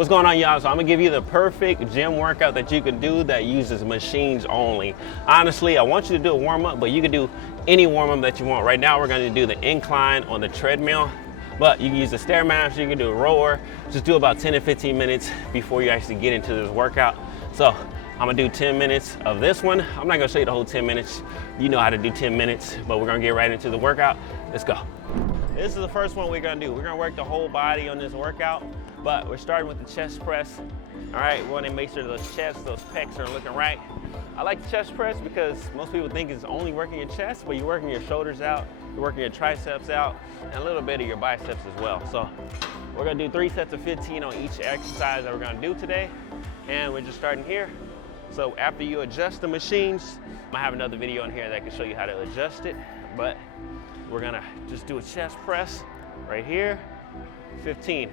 What's going on, y'all? So I'm gonna give you the perfect gym workout that you can do that uses machines only. Honestly, I want you to do a warm-up, but you can do any warm-up that you want. Right now, we're gonna do the incline on the treadmill, but you can use the Stairmaster, you can do a rower. Just do about 10 to 15 minutes before you actually get into this workout. So I'm gonna do 10 minutes of this one. I'm not gonna show you the whole 10 minutes. You know how to do 10 minutes, but we're gonna get right into the workout. Let's go. This is the first one we're gonna do. We're gonna work the whole body on this workout, but we're starting with the chest press. All right, we wanna make sure those chests, those pecs are looking right. I like the chest press because most people think it's only working your chest, but you're working your shoulders out, you're working your triceps out, and a little bit of your biceps as well. So we're gonna do 3 sets of 15 on each exercise that we're gonna do today, and we're just starting here. So after you adjust the machines, I have another video in here that can show you how to adjust it, but we're gonna just do a chest press right here, 15.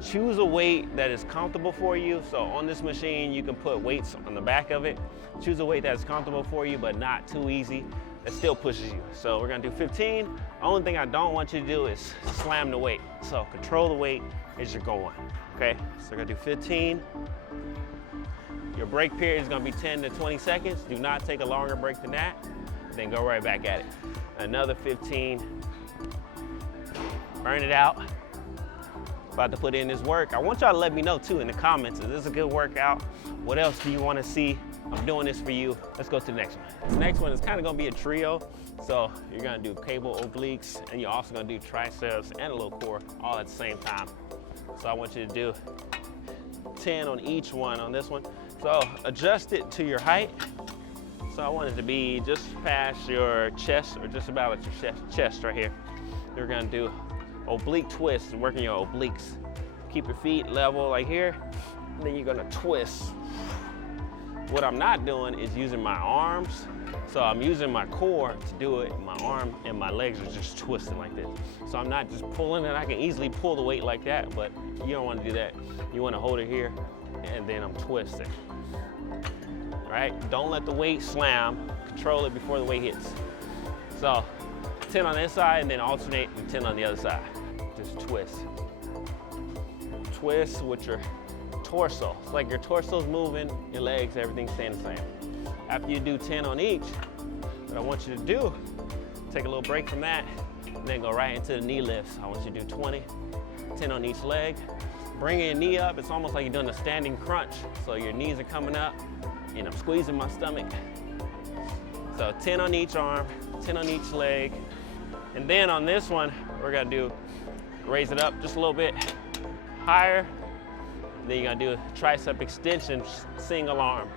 Choose a weight that is comfortable for you. So on this machine, you can put weights on the back of it. Choose a weight that's comfortable for you, but not too easy, that still pushes you. So we're gonna do 15. Only thing I don't want you to do is slam the weight. So control the weight as you're going, okay? So we're gonna do 15. Your break period is gonna be 10 to 20 seconds. Do not take a longer break than that. Then go right back at it. Another 15. Burn it out. About to put in this work. I want y'all to let me know too in the comments, is this a good workout? What else do you wanna see? I'm doing this for you. Let's go to the next one. This next one is kind of gonna be a trio. So you're gonna do cable obliques, and you're also gonna do triceps and a little core all at the same time. So I want you to do 10 on each one on this one. So adjust it to your height. So I want it to be just past your chest, or just about at your chest right here. You're gonna do oblique twists, working your obliques. Keep your feet level like here, and then you're gonna twist. What I'm not doing is using my arms. So I'm using my core to do it. My arm and my legs are just twisting like this. So I'm not just pulling it. I can easily pull the weight like that, but you don't wanna do that. You wanna hold it here, and then I'm twisting. All right, don't let the weight slam. Control it before the weight hits. So 10 on this side, and then alternate and 10 on the other side. Just twist. Twist with your torso. It's like your torso's moving, your legs, everything's staying the same. After you do 10 on each, what I want you to do, take a little break from that, and then go right into the knee lifts. I want you to do 20, 10 on each leg. Bring your knee up. It's almost like you're doing a standing crunch. So your knees are coming up, and I'm squeezing my stomach. So 10 on each arm, 10 on each leg. And then on this one, we're gonna do, raise it up just a little bit higher. Then you're gonna do a tricep extension, single arm.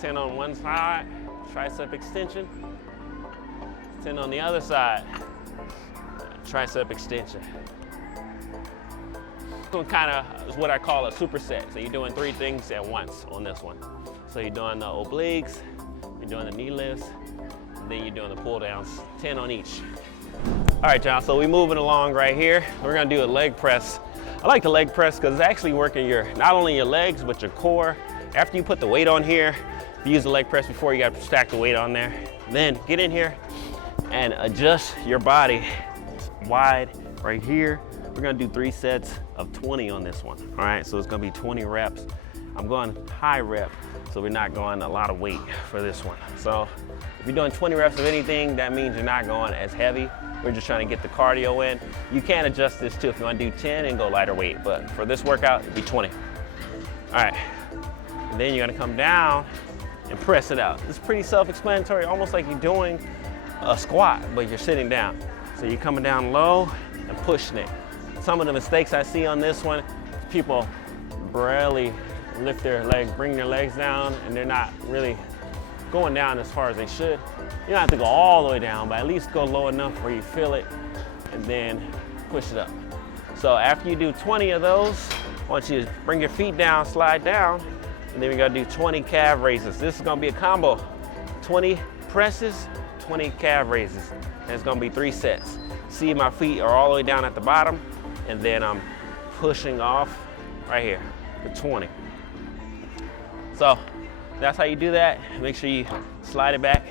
10 on one side, tricep extension. 10 on the other side, tricep extension. This one kind of is what I call a superset. So you're doing 3 things at once on this one. So you're doing the obliques, you're doing the knee lifts, and then you're doing the pull downs, 10 on each. All right, y'all, so we're moving along right here. We're gonna do a leg press. I like the leg press because it's actually working not only your legs, but your core. After you put the weight on here, if you use the leg press before, you gotta stack the weight on there. Then get in here and adjust your body wide right here. We're gonna do 3 sets of 20 on this one. All right, so it's gonna be 20 reps. I'm going high rep, so we're not going a lot of weight for this one. So if you're doing 20 reps of anything, that means you're not going as heavy. We're just trying to get the cardio in. You can adjust this too if you wanna do 10 and go lighter weight, but for this workout, it'd be 20. All right, and then you're gonna come down and press it out. It's pretty self-explanatory, almost like you're doing a squat, but you're sitting down. So you're coming down low and pushing it. Some of the mistakes I see on this one, people barely lift their legs, bring their legs down, and they're not really going down as far as they should. You don't have to go all the way down, but at least go low enough where you feel it, and then push it up. So after you do 20 of those, I want you to bring your feet down, slide down, and then we're gonna do 20 calf raises. This is gonna be a combo. 20 presses, 20 calf raises. And it's gonna be 3 sets. See, my feet are all the way down at the bottom, and then I'm pushing off right here for 20. So that's how you do that. Make sure you slide it back,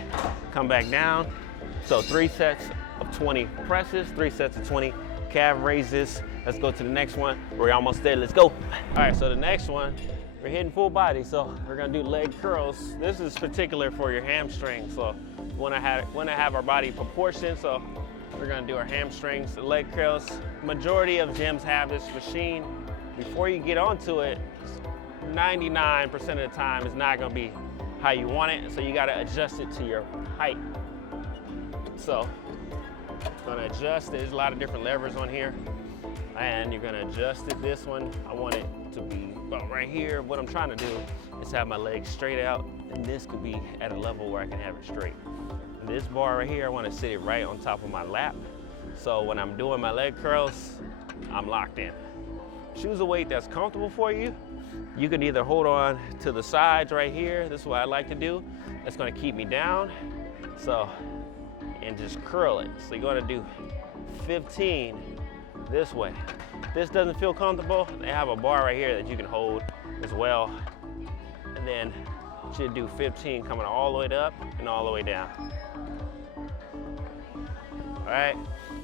come back down. So 3 sets of 20 presses, 3 sets of 20 calf raises, Let's go to the next one. We're almost there, let's go. All right, so the next one, we're hitting full body. So we're gonna do leg curls. This is particular for your hamstring. So we wanna have our body proportioned. So we're gonna do our hamstrings, the leg curls. Majority of gyms have this machine. Before you get onto it, 99% of the time it's not gonna be how you want it. So you gotta adjust it to your height. So gonna adjust it. There's a lot of different levers on here. And you're gonna adjust it. This one, I want it to be about right here. What I'm trying to do is have my legs straight out, and this could be at a level where I can have it straight. And this bar right here, I wanna sit it right on top of my lap. So when I'm doing my leg curls, I'm locked in. Choose a weight that's comfortable for you. You can either hold on to the sides right here. This is what I like to do. That's gonna keep me down. So, and just curl it. So you're gonna do 15 this way. If this doesn't feel comfortable, they have a bar right here that you can hold as well. And then you should do 15 coming all the way up and all the way down. All right,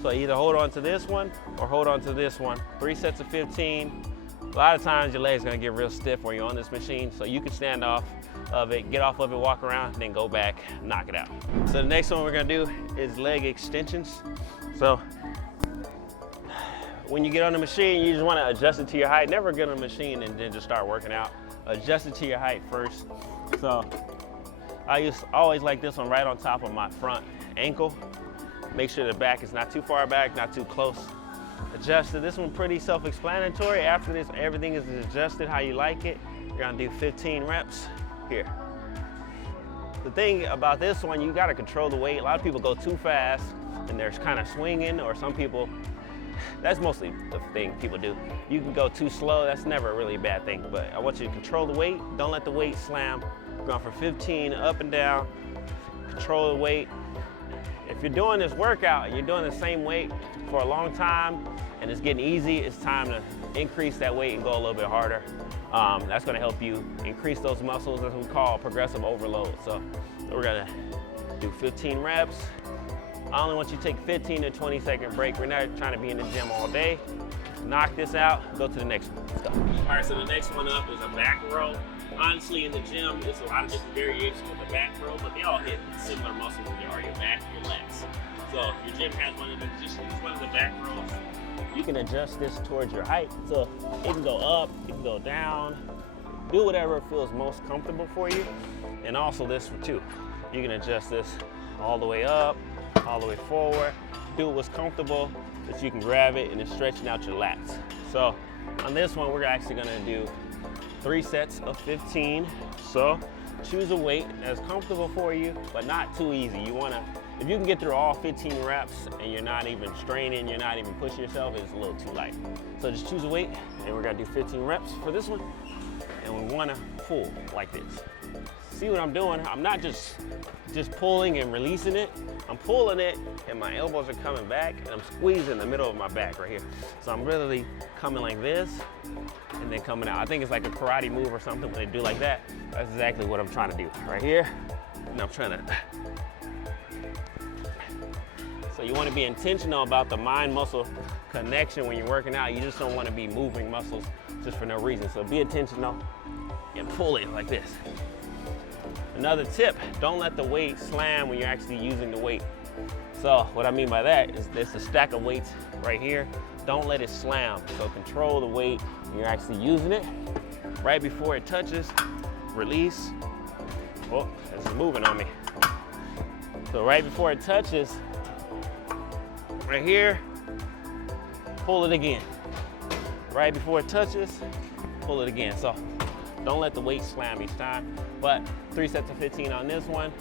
so either hold on to this one or hold on to this one. 3 sets of 15. A lot of times your leg's gonna get real stiff when you're on this machine, so you can stand off of it, get off of it, walk around, then go back, knock it out. So the next one we're gonna do is leg extensions. So when you get on the machine, you just wanna adjust it to your height. Never get on the machine and then just start working out. Adjust it to your height first. So I always like this one right on top of my front ankle. Make sure the back is not too far back, not too close. Adjusted. This one pretty self-explanatory. After this, everything is adjusted how you like it. You're gonna do 15 reps here. The thing about this one, you gotta control the weight. A lot of people go too fast and they're kind of swinging, or some people, that's mostly the thing people do. You can go too slow, that's never really a bad thing, but I want you to control the weight. Don't let the weight slam. We're going for 15 up and down. Control the weight. If you're doing this workout and you're doing the same weight for a long time and it's getting easy, it's time to increase that weight and go a little bit harder. That's gonna help you increase those muscles, as we call progressive overload. So we're gonna do 15 reps. I only want you to take 15 to 20-second break. We're not trying to be in the gym all day. Knock this out, go to the next one. All right, so the next one up is a back row. Honestly, in the gym, there's a lot of different variations with the back row, but they all hit similar muscles in your back, your lats. So if your gym has one of them, just use one of the back rows. You can adjust this towards your height. So it can go up, it can go down. Do whatever feels most comfortable for you. And also this one too. You can adjust this all the way up, all the way forward. Do what's comfortable, that you can grab it and it's stretching out your lats. So on this one, we're actually gonna do 3 sets of 15. So choose a weight that's comfortable for you, but not too easy. You wanna, if you can get through all 15 reps and you're not even straining, you're not even pushing yourself, it's a little too light. So just choose a weight, and we're gonna do 15 reps for this one. And we wanna pull like this. See what I'm doing? I'm not just pulling and releasing it. I'm pulling it and my elbows are coming back and I'm squeezing the middle of my back right here. So I'm really coming like this and then coming out. I think it's like a karate move or something when they do like that. That's exactly what I'm trying to do right here. And I'm trying to. So you want to be intentional about the mind-muscle connection when you're working out. You just don't want to be moving muscles just for no reason. So be intentional and pull it like this. Another tip, don't let the weight slam when you're actually using the weight. So what I mean by that is there's a stack of weights right here. Don't let it slam. So control the weight when you're actually using it. Right before it touches, release. Oh, it's moving on me. So right before it touches, right here, pull it again. Right before it touches, pull it again. So don't let the weight slam each time, but 3 sets of 15 on this one.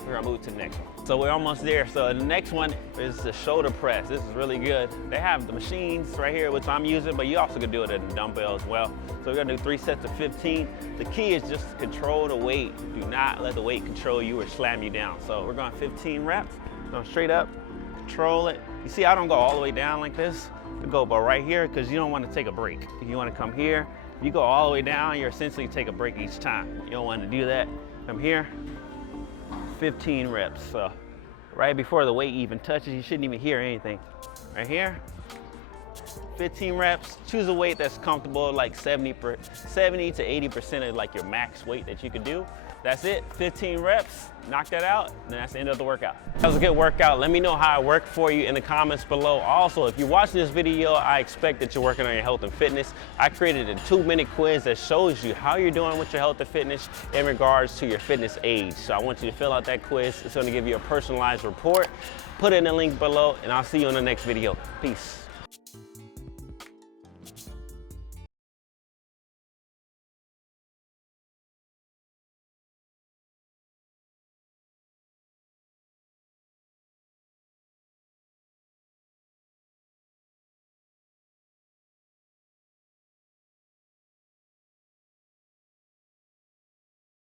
We're gonna move to the next one. So we're almost there. So the next one is the shoulder press. This is really good. They have the machines right here, which I'm using, but you also can do it at the dumbbell as well. So we're gonna do 3 sets of 15. The key is just to control the weight. Do not let the weight control you or slam you down. So we're going 15 reps, going straight up, control it. You see, I don't go all the way down like this. I go about right here because you don't want to take a break. If you want to come here, if you go all the way down, you're essentially take a break each time. You don't want to do that. Come here, 15 reps. So right before the weight even touches, you shouldn't even hear anything. Right here, 15 reps. Choose a weight that's comfortable, like 70 to 80% of like your max weight that you could do. That's it, 15 reps, knock that out, and that's the end of the workout. That was a good workout. Let me know how it worked for you in the comments below. Also, if you're watching this video, I expect that you're working on your health and fitness. I created a 2-minute quiz that shows you how you're doing with your health and fitness in regards to your fitness age. So I want you to fill out that quiz. It's gonna give you a personalized report. Put it in the link below, and I'll see you in the next video. Peace.